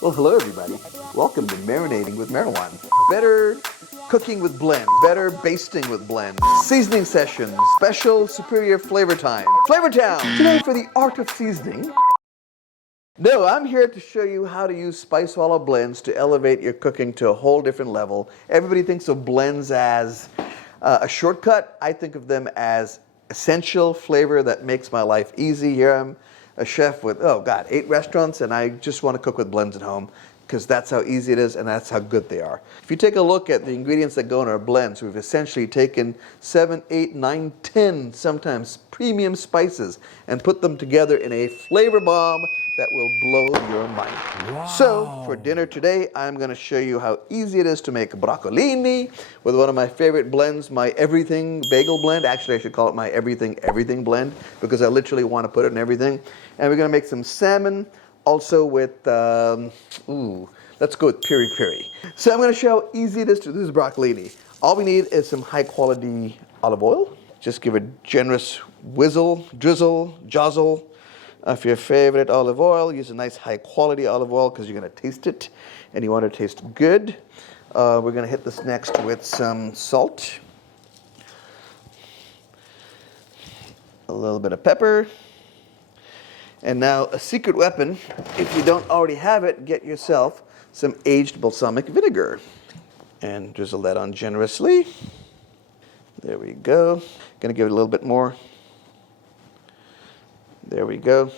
Well, hello everybody. Welcome to Marinating with Meherwan. Better cooking with blend, better basting with blend, seasoning sessions, special superior flavor time, Flavor Town. Today for the art of seasoning. No, I'm here to show you how to use Spicewalla blends to elevate your cooking to a whole different level. Everybody thinks of blends as a shortcut. I think of them as essential flavor that makes my life easy. Here I'm a chef with, 8 restaurants, and I just want to cook with blends at home because that's how easy it is and that's how good they are. If you take a look at the ingredients that go in our blends, we've essentially taken 7, 8, 9, 10 sometimes premium spices and put them together in a flavor bomb that will blow your mind. Wow. So for dinner today, I'm going to show you how easy it is to make broccolini with one of my favorite blends, my everything bagel blend. Actually, I should call it my everything blend because I literally want to put it in everything. And we're going to make some salmon also with, let's go with Piri. So I'm going to show how easy it is to do this broccolini. All we need is some high quality olive oil. Just give a generous drizzle, jostle of your favorite olive oil. Use a nice high quality olive oil because you're going to taste it and you want it to taste good. We're going to hit this next with some salt, a little bit of pepper, and now a secret weapon. If you don't already have it, get yourself some aged balsamic vinegar and drizzle that on generously. There we go. Going to give it a little bit more. There we go.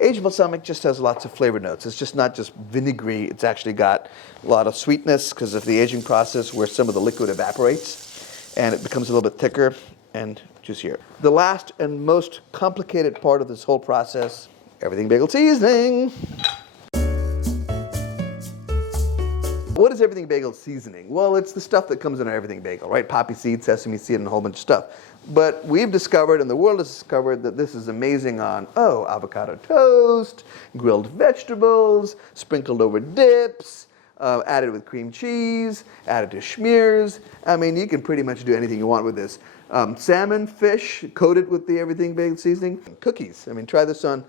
Aged balsamic just has lots of flavor notes. It's just not just vinegary. It's actually got a lot of sweetness because of the aging process where some of the liquid evaporates and it becomes a little bit thicker and juicier. The last and most complicated part of this whole process, everything bagel seasoning. What is everything bagel seasoning? Well, it's the stuff that comes in our everything bagel, right? Poppy seed, sesame seed, and a whole bunch of stuff. But we've discovered, and the world has discovered, that this is amazing on, avocado toast, grilled vegetables, sprinkled over dips, added with cream cheese, added to schmears. I mean, you can pretty much do anything you want with this. Salmon, fish, coated with the everything bagel seasoning. Cookies. I mean, try this on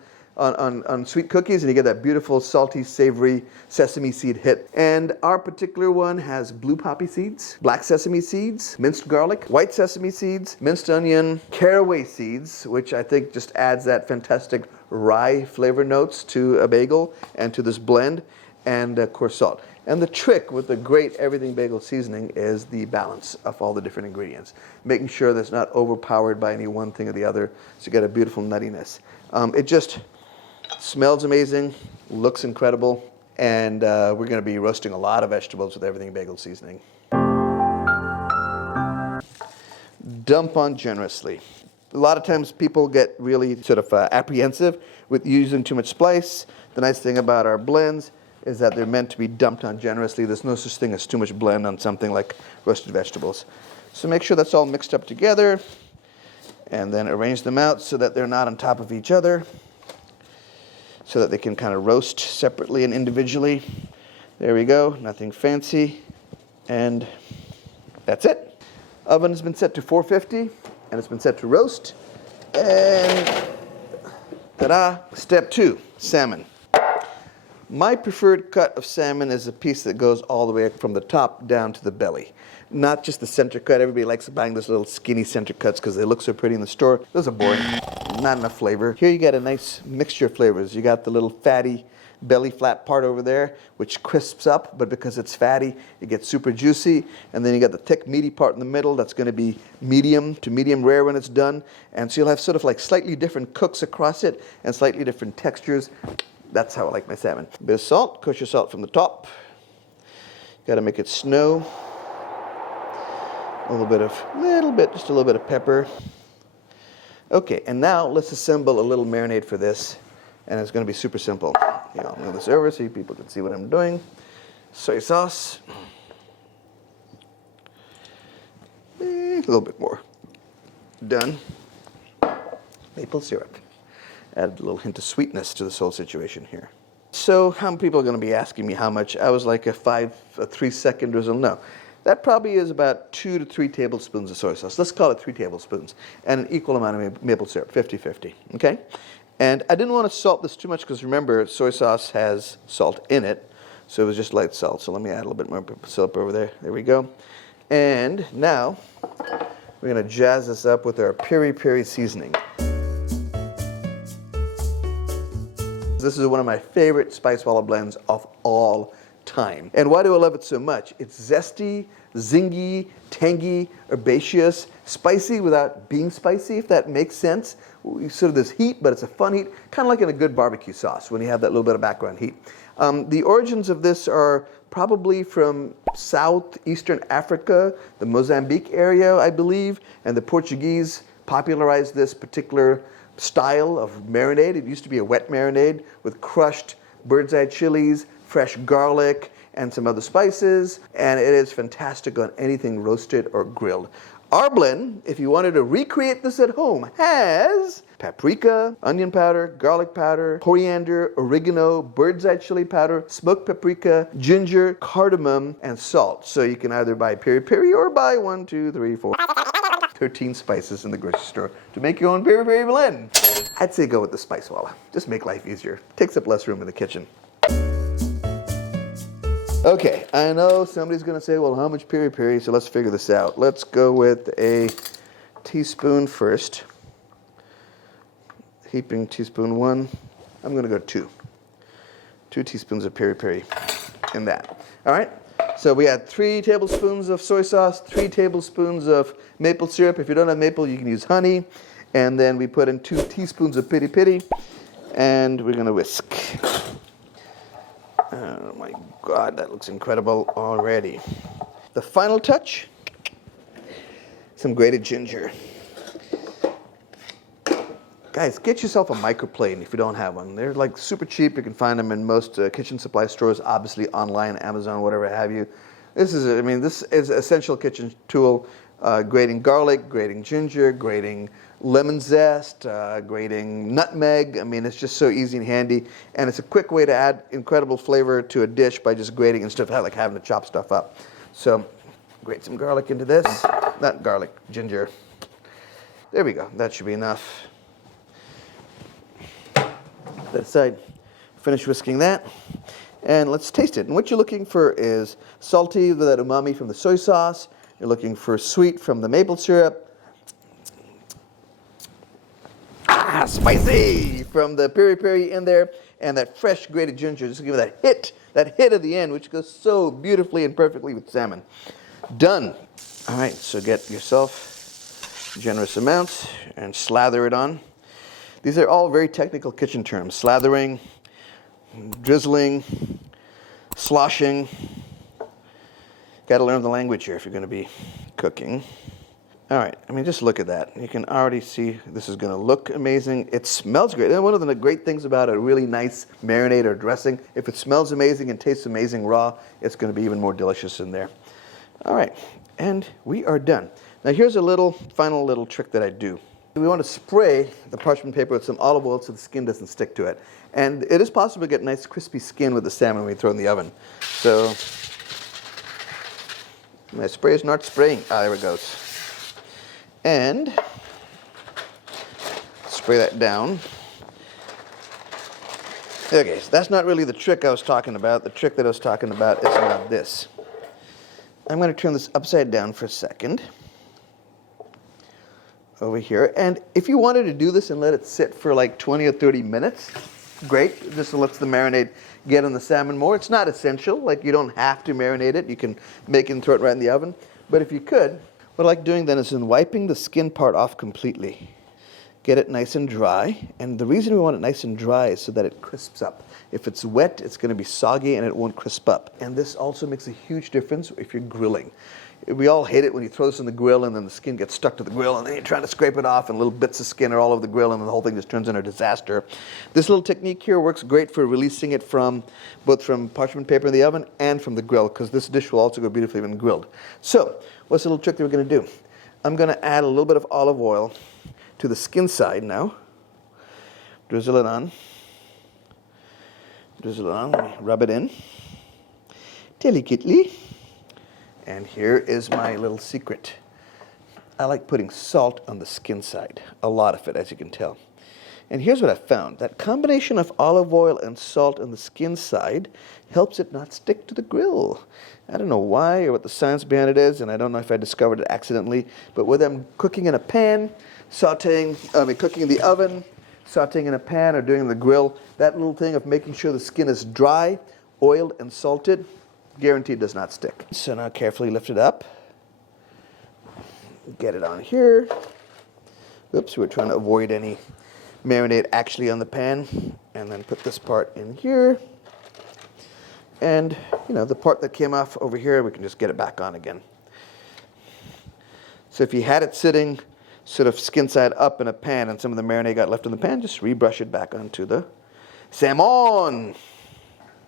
sweet cookies and you get that beautiful salty savory sesame seed hit. And our particular one has blue poppy seeds, black sesame seeds, minced garlic, white sesame seeds, minced onion, caraway seeds, which I think just adds that fantastic rye flavor notes to a bagel and to this blend, and of course salt. And the trick with the great everything bagel seasoning is the balance of all the different ingredients, making sure that it's not overpowered by any one thing or the other, so you get a beautiful nuttiness. It just smells amazing, looks incredible, and we're going to be roasting a lot of vegetables with everything bagel seasoning. Dump on generously. A lot of times people get really sort of apprehensive with using too much spice. The nice thing about our blends is that they're meant to be dumped on generously. There's no such thing as too much blend on something like roasted vegetables. So make sure that's all mixed up together and then arrange them out so that they're not on top of each other, so that they can kind of roast separately and individually. There we go, nothing fancy. And that's it. Oven has been set to 450 and it's been set to roast. And ta-da, step 2, salmon. My preferred cut of salmon is a piece that goes all the way from the top down to the belly. Not just the center cut. Everybody likes buying those little skinny center cuts because they look so pretty in the store. Those are boring. Not enough flavor. Here you get a nice mixture of flavors. You got the little fatty belly flat part over there, which crisps up, but because it's fatty, it gets super juicy. And then you got the thick meaty part in the middle that's going to be medium to medium rare when it's done. And so you'll have sort of like slightly different cooks across it and slightly different textures. That's how I like my salmon. A bit of salt, kosher salt from the top. Got to make it snow. Just a little bit of pepper. Okay, and now let's assemble a little marinade for this, and it's going to be super simple. I'll move this over so you people can see what I'm doing. Soy sauce. A little bit more. Done. Maple syrup. Add a little hint of sweetness to this whole situation here. So how many people are going to be asking me how much? I was like a 3-second drizzle. No. That probably is about 2 to 3 tablespoons of soy sauce. Let's call it 3 tablespoons. And an equal amount of maple syrup, 50-50, okay? And I didn't want to salt this too much because remember, soy sauce has salt in it. So it was just light salt. So let me add a little bit more syrup over there. There we go. And now we're going to jazz this up with our Piri seasoning. This is one of my favorite Spicewalla blends of all time. And why do I love it so much? It's zesty, zingy, tangy, herbaceous, spicy without being spicy, if that makes sense. Sort of this heat, but it's a fun heat, kind of like in a good barbecue sauce when you have that little bit of background heat. The origins of this are probably from southeastern Africa, the Mozambique area, I believe, and the Portuguese popularized this particular style of marinade. It used to be a wet marinade with crushed bird's eye chilies, fresh garlic, and some other spices, and it is fantastic on anything roasted or grilled. Our blend, if you wanted to recreate this at home, has paprika, onion powder, garlic powder, coriander, oregano, bird's eye chili powder, smoked paprika, ginger, cardamom, and salt. So you can either buy Piri or buy 13 spices in the grocery store to make your own Piri blend. I'd say go with the Spicewalla. Just make life easier. Takes up less room in the kitchen. Okay, I know somebody's going to say, well, how much Piri? So let's figure this out. Let's go with a teaspoon first. Heaping teaspoon 1. I'm going to go 2. 2 teaspoons of Piri in that. All right, so we had 3 tablespoons of soy sauce, 3 tablespoons of maple syrup. If you don't have maple, you can use honey. And then we put in 2 teaspoons of Piri, and we're going to whisk. Oh my God, that looks incredible already. The final touch, some grated ginger. Guys, get yourself a microplane if you don't have one. They're like super cheap. You can find them in most kitchen supply stores, obviously online, Amazon, whatever have you. This is an essential kitchen tool. Grating garlic, grating ginger, grating lemon zest, grating nutmeg. I mean, it's just so easy and handy, and it's a quick way to add incredible flavor to a dish by just grating instead of like having to chop stuff up. So, grate some garlic into this. Not garlic, ginger. There we go. That should be enough. That aside, finish whisking that, and let's taste it. And what you're looking for is salty with that umami from the soy sauce. You're looking for sweet from the maple syrup. Spicy from the Piri in there, and that fresh grated ginger, just to give it that hit at the end, which goes so beautifully and perfectly with salmon. Done. All right, so get yourself generous amounts and slather it on. These are all very technical kitchen terms. Slathering, drizzling, sloshing. Got to learn the language here if you're going to be cooking. All right, I mean, just look at that. You can already see this is going to look amazing. It smells great. And one of the great things about a really nice marinade or dressing, if it smells amazing and tastes amazing raw, it's going to be even more delicious in there. All right, and we are done. Now here's a final little trick that I do. We want to spray the parchment paper with some olive oil so the skin doesn't stick to it. And it is possible to get nice crispy skin with the salmon when we throw it in the oven. So my spray is not spraying. There it goes. And spray that down. Okay, so that's not really the trick I was talking about. The trick that I was talking about is not this. I'm going to turn this upside down for a second. Over here. And if you wanted to do this and let it sit for like 20 or 30 minutes, great. This lets the marinade get on the salmon more. It's not essential. Like, you don't have to marinate it. You can make it and throw it right in the oven. But if you could, what I like doing then is wiping the skin part off completely. Get it nice and dry. And the reason we want it nice and dry is so that it crisps up. If it's wet, it's going to be soggy and it won't crisp up. And this also makes a huge difference if you're grilling. We all hate it when you throw this in the grill and then the skin gets stuck to the grill and then you're trying to scrape it off and little bits of skin are all over the grill and the whole thing just turns into a disaster. This little technique here works great for releasing it both from parchment paper in the oven and from the grill, because this dish will also go beautifully when grilled. So, what's the little trick that we're going to do? I'm going to add a little bit of olive oil to the skin side now. Drizzle it on. Drizzle it on. Rub it in. Delicately. And here is my little secret. I like putting salt on the skin side. A lot of it, as you can tell. And here's what I found. That combination of olive oil and salt on the skin side helps it not stick to the grill. I don't know why or what the science behind it is, and I don't know if I discovered it accidentally, but whether I'm cooking in a pan, cooking in the oven, sauteing in a pan, or doing in the grill, that little thing of making sure the skin is dry, oiled, and salted, guaranteed does not stick. So now carefully lift it up. Get it on here. Oops, we're trying to avoid any marinade actually on the pan. And then put this part in here. And, the part that came off over here, we can just get it back on again. So if you had it sitting sort of skin side up in a pan and some of the marinade got left in the pan, just rebrush it back onto the salmon.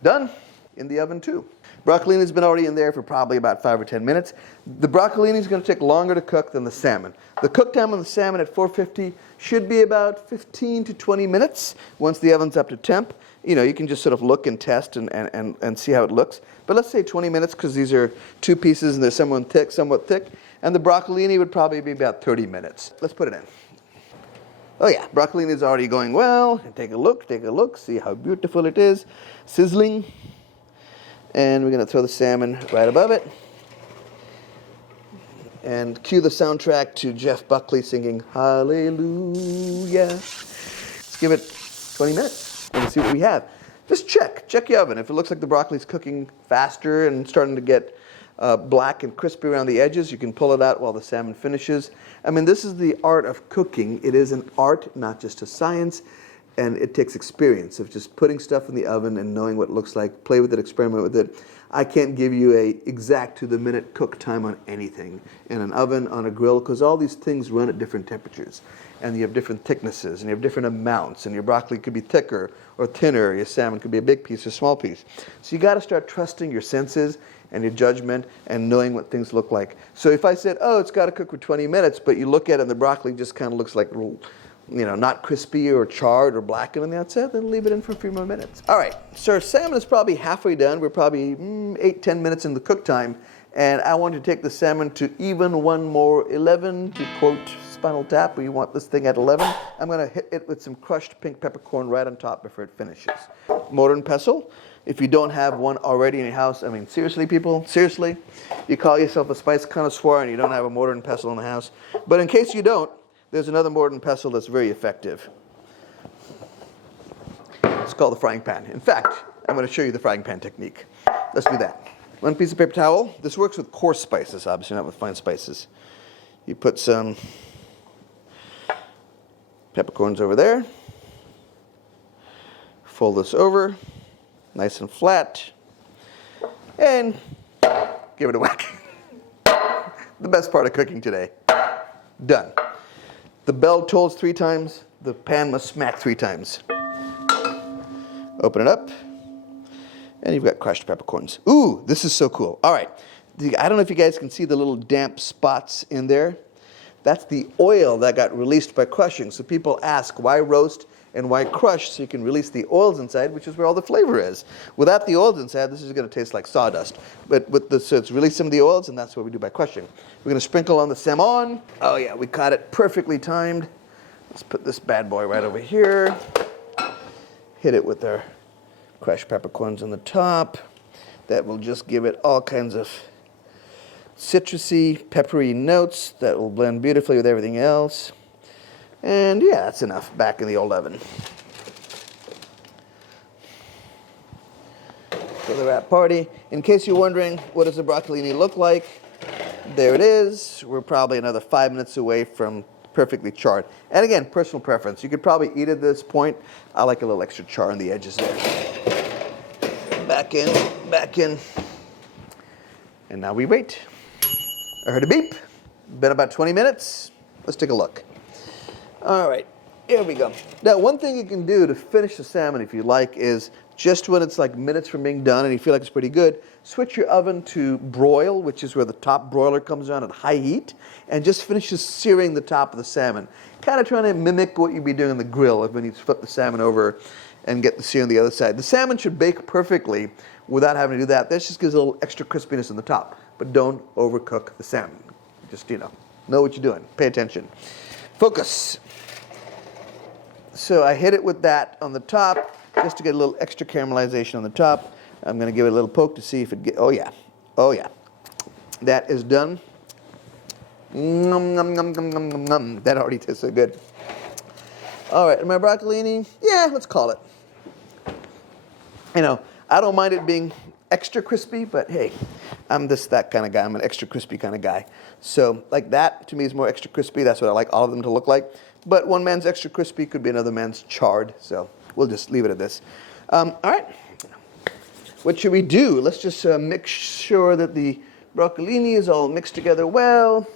Done. In the oven too. Broccolini's been already in there for probably about 5 or 10 minutes. The broccolini is going to take longer to cook than the salmon. The cook time on the salmon at 450 should be about 15 to 20 minutes once the oven's up to temp. You can just sort of look and test and see how it looks. But let's say 20 minutes because these are 2 pieces and they're somewhat thick. And the broccolini would probably be about 30 minutes. Let's put it in. Oh yeah, broccolini is already going well. And take a look, see how beautiful it is. Sizzling. And we're going to throw the salmon right above it. And cue the soundtrack to Jeff Buckley singing Hallelujah. Let's give it 20 minutes and see what we have. Just check your oven. If it looks like the broccoli's cooking faster and starting to get black and crispy around the edges, you can pull it out while the salmon finishes. I mean, this is the art of cooking. It is an art, not just a science. And it takes experience of just putting stuff in the oven and knowing what it looks like, play with it, experiment with it. I can't give you a exact to-the-minute cook time on anything in an oven, on a grill, because all these things run at different temperatures. And you have different thicknesses, and you have different amounts, and your broccoli could be thicker or thinner, your salmon could be a big piece or small piece. So you got to start trusting your senses and your judgment and knowing what things look like. So if I said, oh, it's got to cook for 20 minutes, but you look at it and the broccoli just kind of looks like not crispy or charred or blackened on the outside, then leave it in for a few more minutes. All right, so our salmon is probably halfway done. We're probably 8-10 minutes in the cook time, and I want to take the salmon to even one more 11, to quote Spinal Tap. We want this thing at 11. I'm going to hit it with some crushed pink peppercorn right on top before it finishes. Mortar and pestle. If you don't have one already in your house, I mean, seriously, people, seriously, you call yourself a spice connoisseur and you don't have a mortar and pestle in the house. But in case you don't, there's another mortar and pestle that's very effective. It's called the frying pan. In fact, I'm going to show you the frying pan technique. Let's do that. 1 piece of paper towel. This works with coarse spices, obviously not with fine spices. You put some peppercorns over there. Fold this over, nice and flat, and give it a whack. The best part of cooking today. Done. The bell tolls 3 times, the pan must smack 3 times. Open it up, and you've got crushed peppercorns. Ooh, this is so cool. All right, I don't know if you guys can see the little damp spots in there. That's the oil that got released by crushing. So people ask, why roast and why crush? So you can release the oils inside, which is where all the flavor is. Without the oils inside, this is going to taste like sawdust. But with the, so it's release some of the oils, and that's what we do by crushing. We're going to sprinkle on the salmon. Oh yeah, we caught it perfectly timed. Let's put this bad boy right over here. Hit it with our crushed peppercorns on the top. That will just give it all kinds of citrusy, peppery notes that will blend beautifully with everything else. And yeah, that's enough. Back in the old oven. For the wrap party. In case you're wondering, what does the broccolini look like? There it is. We're probably another 5 minutes away from perfectly charred. And again, personal preference. You could probably eat at this point. I like a little extra char on the edges there. Back in. And now we wait. I heard a beep. Been about 20 minutes. Let's take a look. All right, here we go. Now, one thing you can do to finish the salmon, if you like, is just when it's like minutes from being done and you feel like it's pretty good, switch your oven to broil, which is where the top broiler comes on at high heat, and just finish searing the top of the salmon. Kind of trying to mimic what you'd be doing on the grill when you flip the salmon over and get the sear on the other side. The salmon should bake perfectly without having to do that. That just gives a little extra crispiness on the top. But don't overcook the salmon. Just, know what you're doing. Pay attention. Focus. So I hit it with that on the top, just to get a little extra caramelization on the top. I'm going to give it a little poke to see if it oh yeah, oh yeah. That is done. Nom, nom, nom, nom, nom, nom, nom. That already tastes so good. All right, and my broccolini, yeah, let's call it. You know, I don't mind it being extra crispy, but hey, I'm that kind of guy. I'm an extra crispy kind of guy. So like that, to me, is more extra crispy. That's what I like all of them to look like. But one man's extra crispy could be another man's charred. So we'll just leave it at this. All right. What should we do? Let's just make sure that the broccolini is all mixed together well.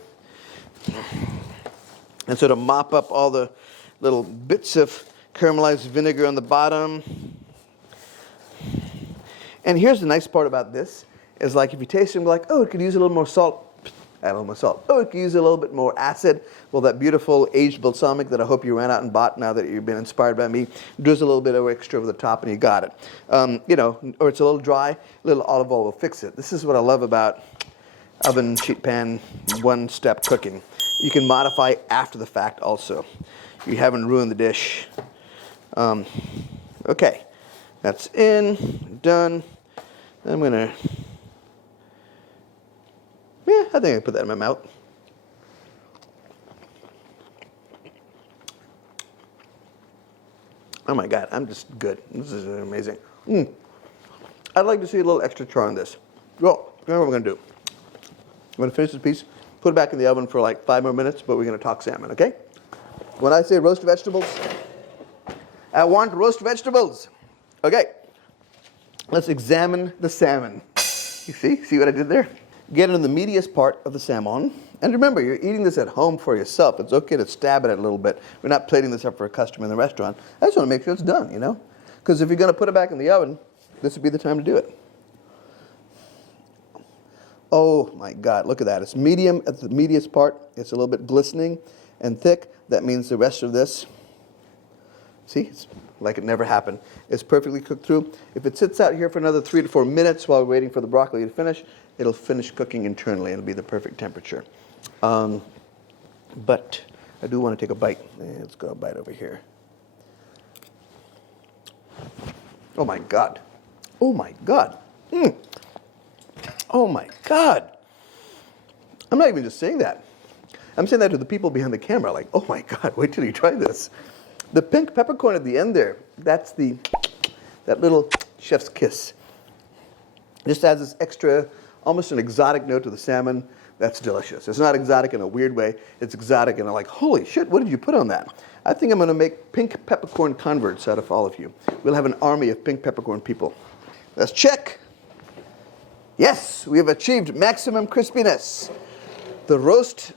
And sort of mop up all the little bits of caramelized vinegar on the bottom. And here's the nice part about this, is like if you taste them, like, oh, it could use a little more salt. Add a little more salt. Oh, it could use a little bit more acid. Well, that beautiful aged balsamic that I hope you ran out and bought now that you've been inspired by me, does a little bit of extra over the top and you got it. You know, or it's a little dry, a little olive oil will fix it. This is what I love about oven, sheet pan, one-step cooking. You can modify after the fact also. You haven't ruined the dish. Okay, that's in, done. I'm gonna, yeah, I think I can put that in my mouth. Oh my God, I'm just good. This is amazing. I'd like to see a little extra char on this. Well, here's what we're gonna do. I'm gonna finish this piece, put it back in the oven for like 5 more minutes, but we're gonna talk salmon, okay? When I say roast vegetables, I want roast vegetables. Okay, let's examine the salmon. You see what I did there? Get into the meatiest part of the salmon. And remember, you're eating this at home for yourself. It's okay to stab at it a little bit. We're not plating this up for a customer in the restaurant. I just want to make sure it's done, you know? Because if you're going to put it back in the oven, this would be the time to do it. Oh my God, look at that. It's medium at the meatiest part. It's a little bit glistening and thick. That means the rest of this, see, it's like it never happened. It's perfectly cooked through. If it sits out here for another 3 to 4 minutes while we're waiting for the broccoli to finish, it'll finish cooking internally. It'll be the perfect temperature. But I do want to take a bite. Let's go a bite over here. Oh my God. Oh my God. Oh my God. I'm not even just saying that. I'm saying that to the people behind the camera, like, oh my God, wait till you try this. The pink peppercorn at the end there, that's that little chef's kiss. Just adds this extra, almost an exotic note to the salmon. That's delicious. It's not exotic in a weird way. It's exotic and I'm like, holy shit, what did you put on that? I think I'm going to make pink peppercorn converts out of all of you. We'll have an army of pink peppercorn people. Let's check. Yes, we have achieved maximum crispiness. The roast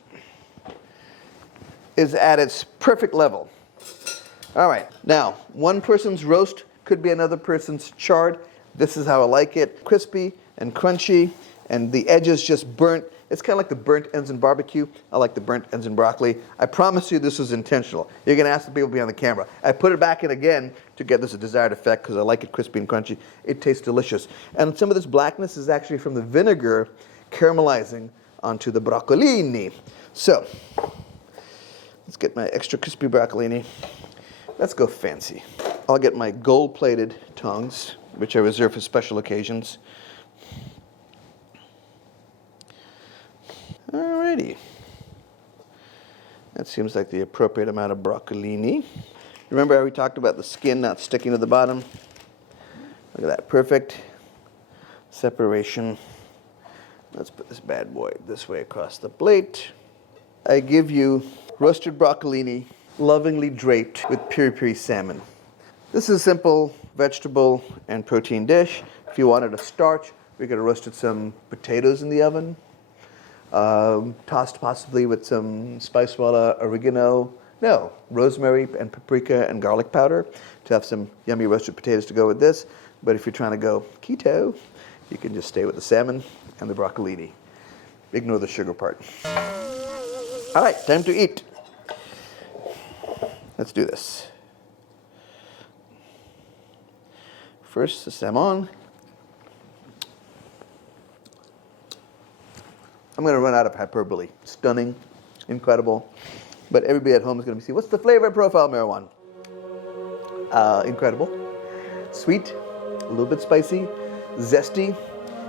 is at its perfect level. All right, now, one person's roast could be another person's charred. This is how I like it. Crispy and crunchy, and the edges just burnt. It's kind of like the burnt ends in barbecue. I like the burnt ends in broccoli. I promise you this was intentional. You're going to ask the people behind the camera. I put it back in again to get this desired effect because I like it crispy and crunchy. It tastes delicious. And some of this blackness is actually from the vinegar caramelizing onto the broccolini. So, let's get my extra crispy broccolini. Let's go fancy. I'll get my gold-plated tongs, which I reserve for special occasions. Alrighty. That seems like the appropriate amount of broccolini. Remember how we talked about the skin not sticking to the bottom? Look at that, perfect separation. Let's put this bad boy this way across the plate. I give you roasted broccolini, lovingly draped with piri salmon. This is a simple vegetable and protein dish. If you wanted a starch, we could have roasted some potatoes in the oven, tossed possibly with some Spicewalla oregano, rosemary and paprika and garlic powder to have some yummy roasted potatoes to go with this. But if you're trying to go keto, you can just stay with the salmon and the broccolini. Ignore the sugar part. All right, time to eat. Let's do this. First, the salmon. I'm going to run out of hyperbole. Stunning, incredible. But everybody at home is going to see, what's the flavor profile, Meherwan? Incredible. Sweet, a little bit spicy, zesty,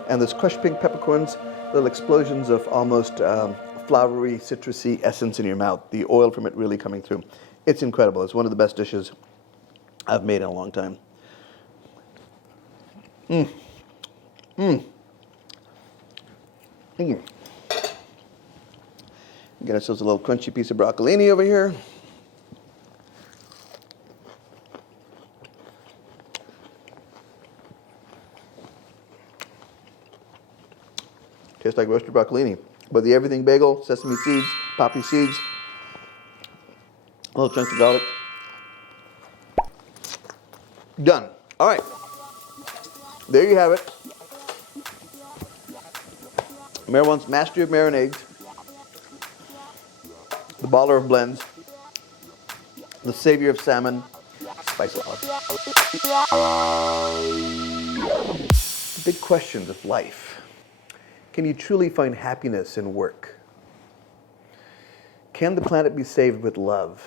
and those crushed pink peppercorns, little explosions of almost floury, citrusy essence in your mouth. The oil from it really coming through. It's incredible. It's one of the best dishes I've made in a long time. Get ourselves a little crunchy piece of broccolini over here. Tastes like roasted broccolini. But the everything bagel, sesame seeds, poppy seeds, a little chunks of garlic. Done. All right. There you have it. Meherwan's mastery of marinades, the baller of blends, the savior of salmon, Spicewalla. The big questions of life. Can you truly find happiness in work? Can the planet be saved with love?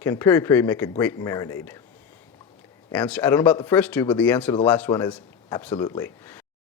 Can Piri make a great marinade? Answer, I don't know about the first two, but the answer to the last one is absolutely.